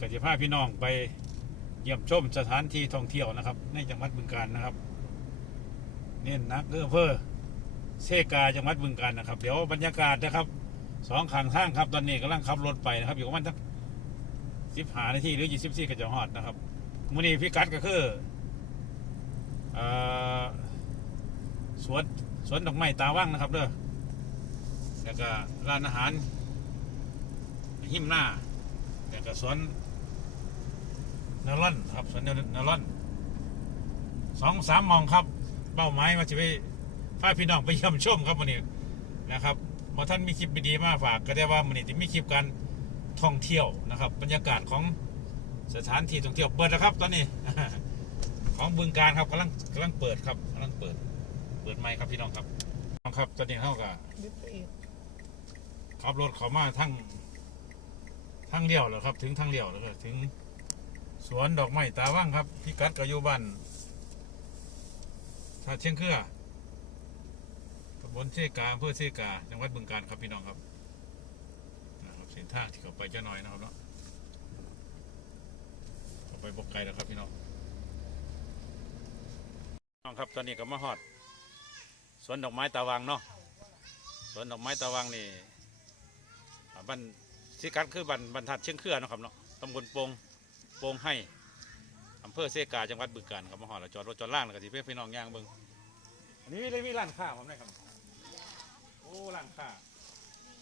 ก็จะพาพี่น้องไปเยี่ยมชมสถานที่ท่องเที่ยวนะครับ ในจังหวัดบึงกาฬนะครับ เน้นนะคืออำเภอเซกาจังหวัดบึงกาฬนะครับ เดี๋ยวบรรยากาศนะครับสองข้างทางครับ ตอนนี้กำลังขับรถไปนะครับอยู่ประมาณสักสิบหานาทีหรือยี่สิบสี่ก็จะฮอดนะครับวันนี้พี่กัดก็คืออสวนสวนดอกไม้ตาว่างนะครับเด้อแล้วก็ร้านอาหารหิมหน้าแล้วก็สวน เนลอนครับสวนเนลอนสองสามมองครับ เป้าหมายว่าจะไปพาพี่น้องไปเยี่ยมชมครับวันนี้นะครับมาท่านมีคลิปดีๆมาฝากก็ได้ว่าวันนี้จะมีคลิปการท่องเที่ยวนะครับ บรรยากาศของสถานที่ท่องเที่ยวเปิดแล้วครับ ตอนนี้ ของบึงการครับกำลังกำลังเปิดครับกำลังเปิด เปิดไมค์ครับพี่น้องครับน้องครับ ตอนนี้เขาก็ขับรถเขามาทั้งทั้งเลี้ยวแล้วครับ ถึงทั้งเลี้ยวแล้วก็ถึง สวนดอกไม้ตาว่างครับพี่กัดก็อยู่บ้านท่าเชียงเครือตำบลเชกาอำเภอเชกาจังหวัดบึงกาฬครับพี่น้องครับนะครับเส้นทางที่เขาไปจะน้อยนะครับเนาะเขาไปบกไกลแล้วครับพี่น้องน้องครับตอนนี้ก็มาฮอด สวนดอกไม้ตาวังเนาะสวนดอกไม้ตาวังนี่บ้านสิกัดคือบ้านบรรทัดเชียงเครือเนาะครับเนาะตำบลโปง โปงให้อำเภอเซกาจังหวัดบึงกาฬครับมาหอดแล้วจอดรถจอดล่างแล้วก็สิเพื่อพี่น้องย่างเบิ่งอันนี้เลยมีร้านค้าผมได้ครับโอ้ร้านค้า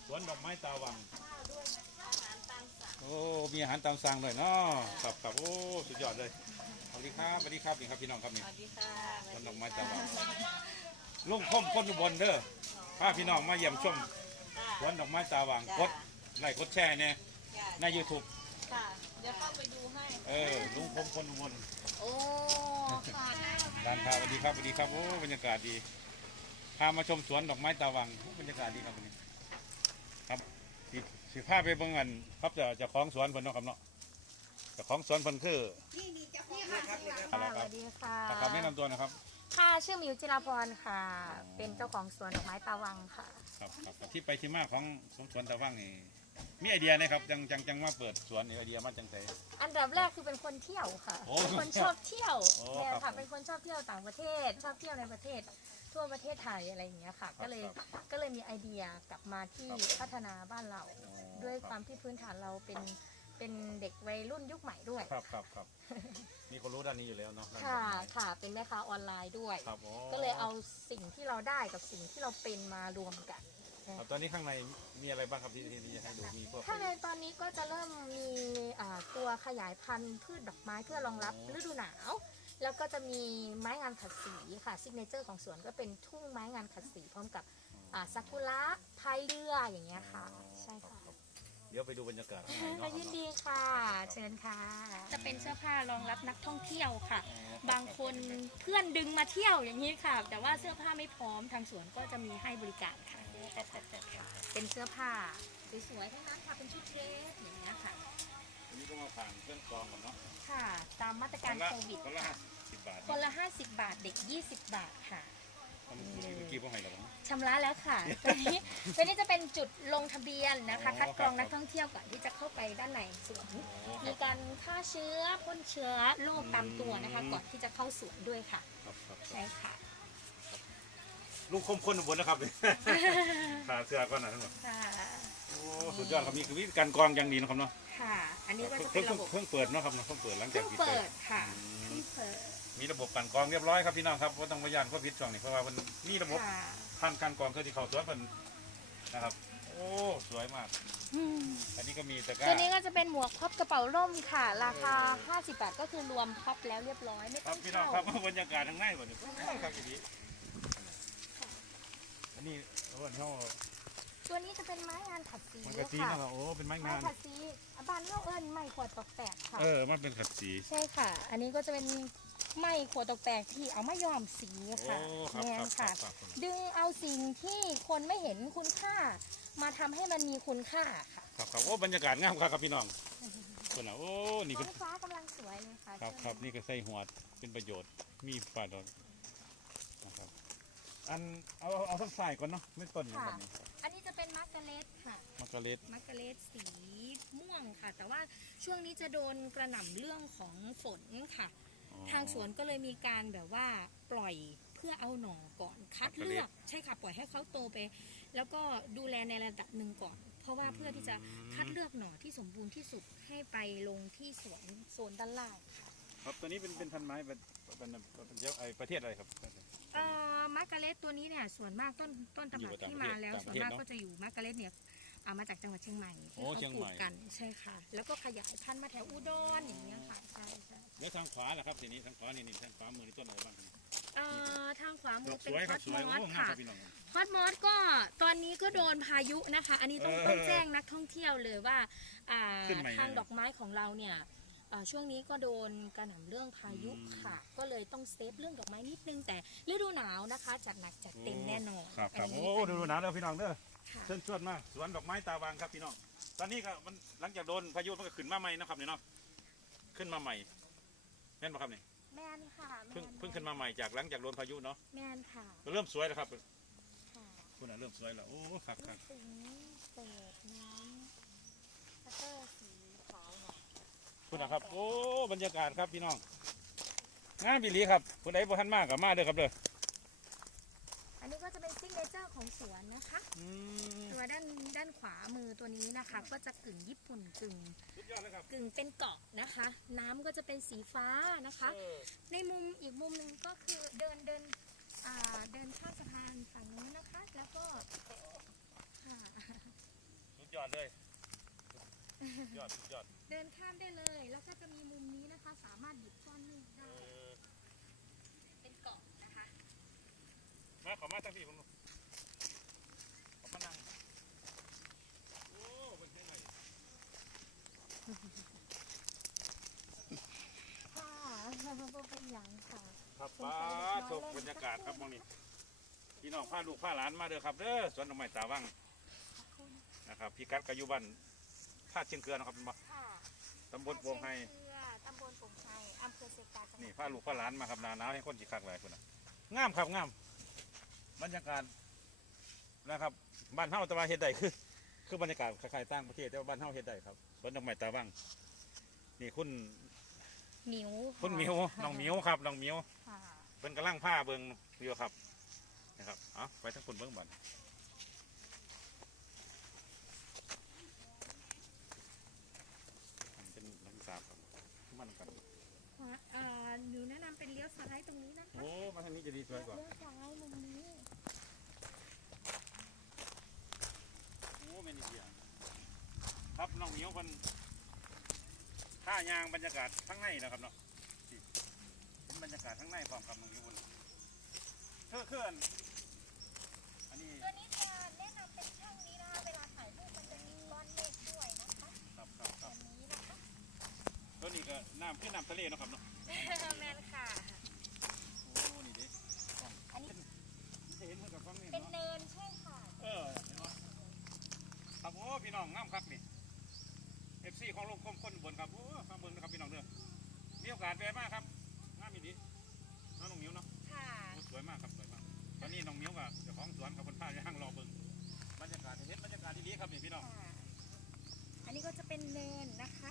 สวนดอกไม้ตาวังโอ้มีอาหารตามสั่งเลยเนาะครับครับโอ้สุดยอดเลยสวัสดีครับสวัสดีครับนี่ครับพี่น้องครับนี่สวัสดีค่ะสวนดอกไม้ตาวังลุงคมคนอุบลเด้อพาพี่น้องมาเยี่ยมชมสวนดอกไม้ตาหว่างกดไลค์กดแชร์เนี่ยใน YouTube ค่ะ เดี๋ยวเข้าไปดูให้ เออลุงพงคนอุบลโอ้ค่ะร้านค้าสวัสดีครับสวัสดีครับโอ้บรรยากาศดีพามาชมสวนดอกไม้ตาหว่างบรรยากาศดีครับวันนี้ ครับสิสิพาไปเบิ่งกันครับเจะจะของสวนเพิ่นเนาะครับเนาะเจ้าของสวนเพิ่นคืออะไรสครัวับสดีค่ะครับแนะนำตัวนะครับค่ะชื่อมิวจิราพรค่ะ เป็นเจ้าของสวนดอกไม้ตาวังค่ะ ครับครับครับที่ไปที่มาของสวนตาหว่างนี่ มีไอเดียนะครับจังจังจังมาเปิดสวนนี่ไอเดียมาจังไส อันดับแรกคือเป็นคนเที่ยวค่ะ โอ้เป็นคนชอบเที่ยวโอ้เนี่ยครัค่ะ บเป็นคนชอบเที่ยวต่างประเทศ ชอบเที่ยวในประเทศ ทั่วประเทศไทยอะไรอย่างเงี้ยค่ะครับก็เลยครับก็เลยมีไอเดียกลับมาที่ครับพัฒนาบ้านเรา อ๋อด้วยรับ ความที่พื้นฐานเราเป็นเป็นเด็กวัยรุ่นยุคใหม่ด้วย ครับครับครับ มีคนรู้ด้านนี้อยู่แล้วเนาะด้านค่ะดอกไม้ค่ะ เป็นแม่ค้าออนไลน์ด้วย ครับอ๋อก็เลยเอาสิ่งที่เราได้กับสิ่งที่เราเป็นมารวมกัน ครับตอนนี้ข้างในมีอะไรบ้างครับที่ที่ที่จะให้ดูมีพวกถ้าในตอนนี้ก็จะเริ่มมีอ่าตัวขยายพันธุ์พืชดอกไม้เพื่อรองรับอ๋อ ฤดูหนาว แล้วก็จะมีไม้งานขัดสีค่ะซิกเนเจอร์ของสวนก็เป็นทุ่งไม้งานขัดสีพร้อมกับอ่าซากุระพายเรืออย่างเงี้ยค่ะ ใช่ค่ะ รับเดี๋ยวไปดูบรรยากาศข้างในก็เนาะยินดีค่ะ เชิญค่ะ จะเป็นเสื้อผ้ารองรับนักท่องเที่ยวค่ะ บางคนเพื่อนดึงมาเที่ยวอย่างนี้ค่ะ แต่ว่าเสื้อผ้าไม่พร้อมทางสวนก็จะมีให้บริการค่ะ ครับครับครับครับเป็นเสื้อผ้าสวยๆทั้งนั้นค่ะเป็นชุดเดรสอย่างเงี้ยค่ะ อันนี้ก็มาผ่านเครื่องกรองก่อนเนาะค่ะ ตามมาตรคการนละโควิดคนละค่ะสิบบาทคนละ 50 บาทเด็ก 20 บาทค่ะ เมื่อกี้เมื่อกี้พวกไหนหรอวะชำระแล้วค่ะ ตัวนี้ตัวนี้จะเป็นจุดลงทะเบียนนะคะ อ๋อคัดกรองครับนักท่องเที่ยวก่อนที่จะเข้าไปด้านในสวนโอ้คมีรับการฆ่าเชื้อพ่นเชื้อโรคตามตัวนะคะ อืม ก่อนที่จะเข้าสวนด้วยค่ะ ครับครับคใช่รับค่ะ ลุงคมคนอุบลนะครับ ขาเสื้อก่อนนะทั้งหมดค่ะโอ้สุดยอดครับนี่คือวิธีการกรองอย่างดีนะครับเนาะค่ะ อันนี้ก็จะเพิ่เป็งนเพิ่งระบบเพิ่งเปิดเนาะครับเนาะเพิ่งเปิดหลังเพิ่จากงปิดไป เปิดค่ะอืมเพิ่งเปิดมีระบบการกรองเรียบร้อยครับพี่น้องครับว่าต้องพยานก็พิดช่วงนี้เพราะว่ามันมีระบบค่ะผ่านการกรองคือที่เขาสวนมันนะครับ โอ้สวยมาก อืมอันนี้ก็มีตะกร้าตัวนี้ก็จะเป็นหมวกพับกระเป๋าร่มค่ะ ราคา 50 บาทก็คือรวมพับแล้วเรียบร้อยไม่คต้รัอบงพี่น้องเช่าครับ บรรยากาศทางในบ่เนี่ยครับอีนี้อั นนี้โอ้เท่าตัวนี้จะเป็นไม้งานขัดสีมันกระสีค่ะนะครับโอ้เป็นไม้ไม้งานขัดสีบานเล่าเอิญไม้ขวดตกแตกค่ะ เออมันเป็นขัดสี ใช่ค่ะ อันนี้ก็จะเป็นไม้ขวดตกแตกที่เอามาย้อมสีโอ้ค่ะ ครับแมครันบครัค่ะบครับ ดึงเอาสิ่งที่คนไม่เห็นคุณค่า มาทำให้มันมีคุณค่าค่ะครับครับโอ้บรรยากาศงามครับครับพี่น้องคนน่ะโอ้นี่ท้เป็อน งฟ้ากำลังสวยเลยค่ะครับช่วงครับนี่ก็ใส่หัวเป็นประโยชน์มีฝาดอนนะครับ อันเอาเอาเอาทั้งสายก่อนเนาะไม่ต้นอย่างแบบนี้เล็ดค่ะ มักกะเล็ดมักกะเล็ดสีม่วงค่ะ แต่ว่าช่วงนี้จะโดนกระหน่ำเรื่องของฝนค่ะ อ๋อ ทางสวนก็เลยมีการแบบว่าปล่อยเพื่อเอาหน่อก่อนคัดมักกะเล็เลืดอกใช่ค่ะปล่อยให้เขาโตไป แล้วก็ดูแลในระดับหนึ่งก่อน เพราะว่าเพื่อที่จะคัดเลือกหน่อที่สมบูรณ์ที่สุดให้ไปลงที่สวนโซนด้านล่างค่ะครับตัวนี้เป็นเป็นพันธุ์ไม้เป็นเป็นเป็นไอประเทศอะไรครับ เอ่อมักกะเล็ดตัวนี้เนี่ยส่วนมากต้นต้นตำรับอยู่ต่างที่ประเทศมาแล้ว ต่างปส่วระนเทศมากเนอะก็จะอยู่มักกะเล็ดเนี่ยเอามาจากจังหวัดเชียงใหม่โอ้ที่เชียเขางปลูใหม่ กกันใช่ค่ะ แล้วก็ขยายพันธุ์มาแถวอุดรอย่างเงี้ยค่ะใช่ใช่แล้วทางขวาล่ะครับทีนี้ทางขวานี่นี่ทางขวามือนี่ต้นอะไรบ้างครับเอ่อทางขวามืดออกเป็สนวยคคอรับสสวยมโอ้อสงามค่ะ ครับพี่น้องคอสมอสก็ตอนนี้ก็โดนพายุนะคะ อันนี้ต้องเออต้องแจ้งนักท่องเที่ยวเลยว่าอ่าขึ้นใหม่ทางนะ ดอกไม้ของเราเนี่ยอ่า ช่วงนี้ก็โดนกระหน่ำเรื่องพายุอืมค่ะ ก็เลยต้องเซฟเรื่องดอกไม้นิดนึงแต่ฤดูหนาวนะคะจัดหนักจัดเต็มแน่นอนครับครับนโอ้นี้ดูดูหนาวแล้วพี่น้องเด้อค่ะเชิญชวนมาสวนดอกไม้ตาวางครับพี่น้อง ตอนนี้ก็มันหลังจากโดนพายุมันก็ขึ้นมาใหม่นะครับนี่เนาะขึ้นมาใหม่แม่นไหมครับนี่แมนค่ะแมเพิ่งนเพิ่งขึ้นมาใหม่จากหลังจากโดนพายุเนาะแมนค่ะก็เริ่มสวยแล้วครับค่ะคุณน่ะเริ่มสวยแล้วโอ้ครับคลูรับกสิงเศษน้ำคัตเตอร์สีขาวหน่อย คุณนะครับ โอ้บรรยากาศครับพี่น้องงามบิลีครับคุณใดบ่ทันมากกับมาเด้อครับเด้ออันนี้ก็จะเป็นซิกเนเจอร์ของสวนนะคะ อืมตัวด้านด้านขวามือตัวนี้นะคะ ก็จะกึ่งญี่ปุ่นกึ่งสุดยอดเลยครับกึ่งเป็นเกาะนะคะ น้ำก็จะเป็นสีฟ้านะคะ เออในมุมอีกมุมหนึ่งก็คือเดินเดินอ่าเดินข้ามสะพานฝั่งนู้นนะคะ แล้วก็ค่ะสุดยอดเลยสุด ยอดสุดยอดเดินข้ามได้เลย แล้วก็จะมีมุมนี้นะคะ สามารถหยิบก้อนเมฆเอได้อเป็นเกาะนะคะ มาขอมาตั้งพี่ผมขอมานั่งโอ้เป็นยังไงค่ะบ่เป็นอย่างค่ะครับป้าชมบรรยากาศครับมองนี่พี่น้องพาลูกพาหลานมาเด้อครับเด้อสวนดอกไม้ตาวังขอบคุณนะครับพี่กัดกายุบัน ท่าเชียงเกลือนะครับเป็นบ่ค่ะตำบลโป่งไฮเรือตำบลโป่งไฮอำเภอเซกาจังหวัดนี่พาลูกพาหลานมาครับหนาหนาวให้คนสิคักหลายคนน่ะงามครับงามบรรยากาศนะครับบ้านเฮาแตะวันเฮ็ดได้คือ คือบรรยากาศคล้ายๆต่างประเทศแต่ว่าบ้านเฮาเฮ็ดได้ครับสวนดอกไม้ตาวังนี่คุณหมิวะคุณหมิวน้องหมิวครับน้องหมิวค่ะ เป็นกำลังผ้าเบิงอยู่ครับนะครับเอาไปทั้งคนเบิ้งบันอันเป็นนักศึกษาครับมันกัน ค่ะอ่าหนูแนะนำเป็นเลี้ยวซ้ายตรงนี้นะคะ โอ้มาทางนี้ จะดีสวยกว่าเลี้ยวซ้ายมุมนี้โอ้เมนิเดียครับน้องหมิวคนท่ายางบรรยากาศข้างในนะครับเนาะนี่เป็นบรรยากาศข้างในพร้อมกับน้องหมิวบนเครื่องเครื่องอันนี้ตัวนี้จะแนะนำเป็นช่างนี้นะคะเวลาถ่ายรูปมันจะมีก้อนเมฆด้วยนะคะครับครับคตัรัวบนี้นะคะตัวนี้ก็น้ำขึ้นน้ำทะเลเนาะครับเนาะแมนค่ะ โอ้นี่เด้ อันนี้ จะเห็ นเหมือนกับฟังนี่เป็นเนาะเนินใช่ค่ะ เออเห็นไหมครับโอ้พี่น้องงามคักนี่เอฟซีของลงคมคนบนครับโอ้ข้างบนนะครับพี่น้องเด้อมีโอกาสแวะมากครับงามอีดีน้องน้องมิวเนาะค่ะโอ้สวยมากครับสวยมาก ตอนนี้น้องมิวกับเจ้าของสวนกับคนพาย่างรอเบิ่งบรรยากาศเห็นบรรยากาศดีๆครับนี่พี่น้อง ค่ะอันนี้ก็จะเป็นเนินนะคะ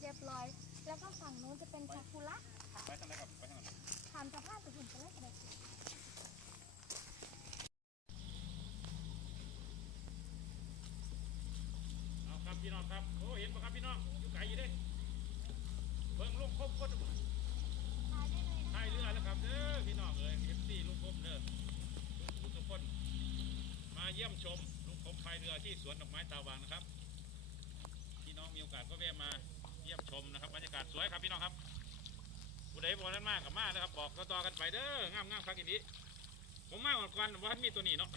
เรียบร้อย แล้วก็ฝั่งนู้นจะเป็นซากุระค่ะไปทางไหนครับไปทางไหนทำสภาพไปถึงจะได้กระดาษ เอาครับ พี่น้องครับโอ้เห็นปะครับพี่น้องอยู่ไกลอยู่เด้เบิ่งลุงคมคนถ่ายได้เลยนะท้ายเรือแล้วครับเด้อพี่น้องเอ้ยเอฟซีลุงคมเด้อทุกทุกคนมาเยี่ยมชมลุงคมพายเรือที่สวนดอกไม้ตาวางนะครับพี่น้องมีโอกาสก็แวะมาเยี่ยมชมนะครับบรรยากาศสวยครับพี่น้องครับผู้ใดบอกนั้นมากกับมานะครับ บอกต่อกันไปเด้องามงามๆครับอีนี้ผมมาก่อนก่อนว่ามีตัวนี้เนาะ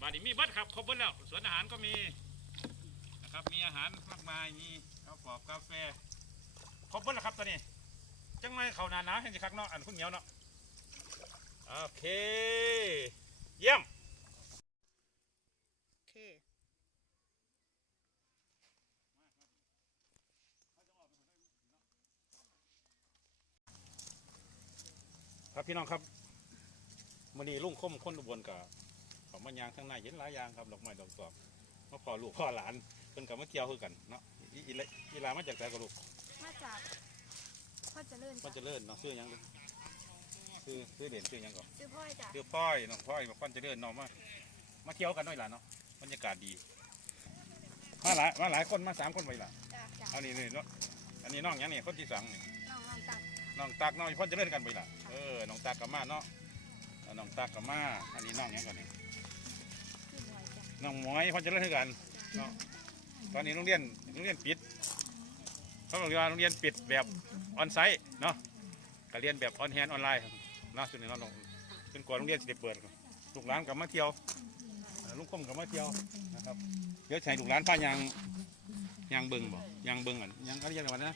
บาดีมีบัดครับครบเบัดแล้วสวนอาหารก็มี ครับมีอาหารมากมายมีข้าวปอบกาแฟครบเบัดแล้วครับตอนนี้จังไม่เขาหนาหนาวเห็นสิครับเนาะอันคุณเหมียวเนาะโอเค เยี่ยมโอเคครับพี่น้องครับวันนี้ลุงคมคนอุบลกับเขามายางข้างในเห็นหลายอย่างครับดอกไม้ดอกตอกมาพอลูกพ่อหลาน เพิ่นกับมาเกี่ยวคือกันเนาะอีอีละอีหลามาจากไหนกับลูกมาจากพ่อเจริญมันจะเลื่อนเนาะชื่อหยังลูกชื่อชื่อเด่นชื่อหยังก่อนชื่อพ่อยจ้ะชื่อพ่อยน้องพ่อยมาควันจะเลื่อนน้องมามาเที่ยวกันหน่อยล่ะเนาะบรรยากาศดีมาหลายมาหลายคนมาสามคนไปล่ะจ้ะจ้ะอันนี้นี่เนาะอันนี้น้องหยังนี่คนที่สองนี่ น้องน้องตักน้องตักน้องพ่นจะเลื่อนกันไปล่ะ เออ น้องตักกับมาเนาะเออน้องตักกับมา อันนี้น้องหยังก่อนนี่ชื่อหน่วยจ้ะน้องหมวยพ่นจะเลื่อนกัน เนาะ ตอนนี้โรงเรียนโรงเรียนปิดเขาบอกว่าโรงเรียนปิดแบบออนไซต์เนาะก็เรียนแบบออนแฮนออนไลน์เนาะส่วนนี้เนาะน้องจนกว่าโรงเรียนจะเปิดลูกหลานกลับมาเที่ยวลุงคมกลับมาเที่ยวนะครับเดี๋ยวใช้ลูกหลานพายางยางเบิงบ่ยางเบิงอะยางอะไรย่างนั้นนะ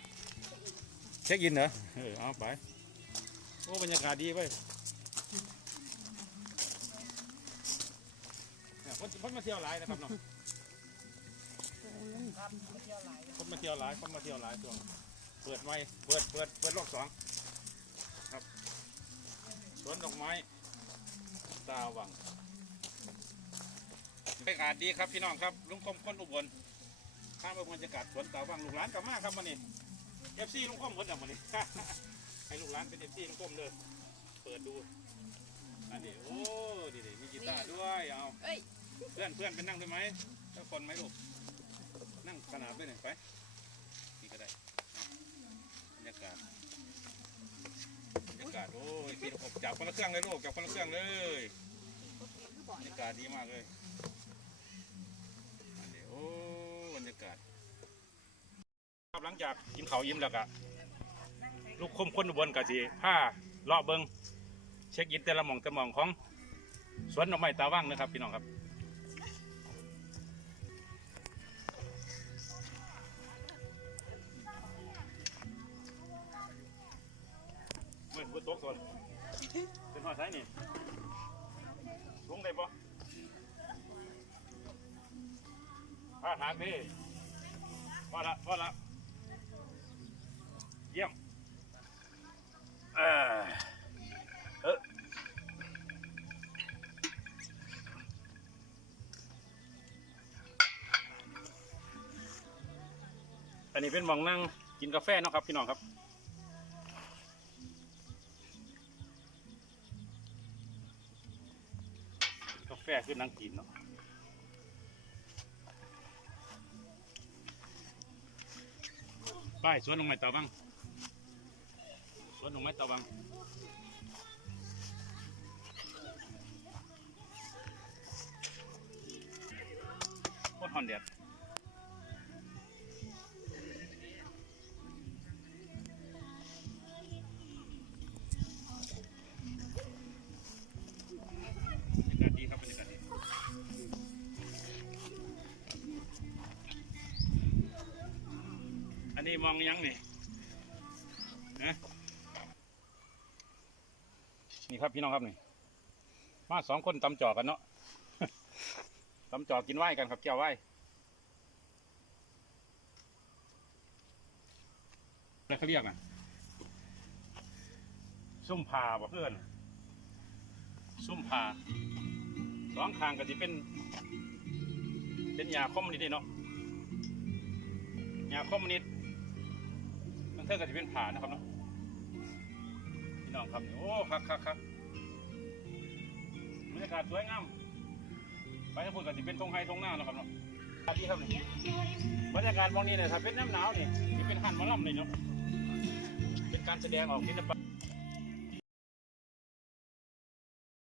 เช็คอินเหรอเออเอาไปโอ้บรรยากาศดีเว้ยเนี่ยคนคนมาเที่ยวหลายนะครับ เนาะคนมาเที่ยวหลายคนมาเที่ยวหลายช่วงเปิดไว้เปิดเปิดเปิดรอบสองครับสวนดอกไม้ ตาวังบรรยากาศดีครับพี่น้องครับลุงคมคนอุบลข้ามไปบรรยากาศสวนตาวังลูกหลานกลับมาครับวันนี้เอฟซีลุงคมคนเดียววันนี้ให้ลูกหลานเป็นเอฟซีลุงคมเลยเปิดดูอันนี้โอ้ดีดีมีกีตาร์ด้วยเอาเอ้ยเพื่อนเพื่อนเป็นนั่งด้วยไหมเจ้าคนไหมลูก นั่งสนามด้วยหนึ่งไปนี่ก็ได้บรรยากาศบรรยากาศโอ้ยพี่ลูกจับคนละเครื่องเลยลูกจับคนละเครื่องเลยบรรยากาศดีมากเลยอันนี้โอ้บรรยากาศครับหลังจากกินข้ายิ้มแล้วก็ลูกคมคนอุบนกะสิผ้าเลาะเบิงเช็คอินแต่ละหม่องแต่ละหม่องของสวนดอกไม้ตาว่างนะครับพี่น้องครับ เมื่อฝนตกส่วนเป็นหัวไซนี่ลงได้ปะพาทางนี่พอละพอละเยี่ยมเออเอออันนี้เป็นหมองนั่งกินกาแฟเนาะครับพี่น้องครับ กินเนาะไปสวนลงไม้ตาบังสวนลงไม้ตาบังโคตรฮอนเดียด มองยังนี่นะนี่ครับพี่น้องครับนี่ มาสองคนตำจอกันเนาะตำจอกินไหวกันครับแก้วไหว้แล้วเขาเรียกอะซุ่มพาบ่เพื่อนซุ่มพาสองข้างก็จะเป็น เป็นยาคอมนิดเนาะยาคอมมินิส เท่ากับจะเป็นผ่านะครับเนาะพี่น้องครับโอ้คักคักครับบรรยากาศสวยงามไปทั้งหมดก็จะเป็นทงไฮทงหน้าเนาะครับเนาะดีครับนี่บรรยากาศมองนี้เนี่ยถ้าเป็นน้ำหนาวนี่จะเป็นหันมะล่ำเลยเนาะเป็นการแสดงออกศิลปะ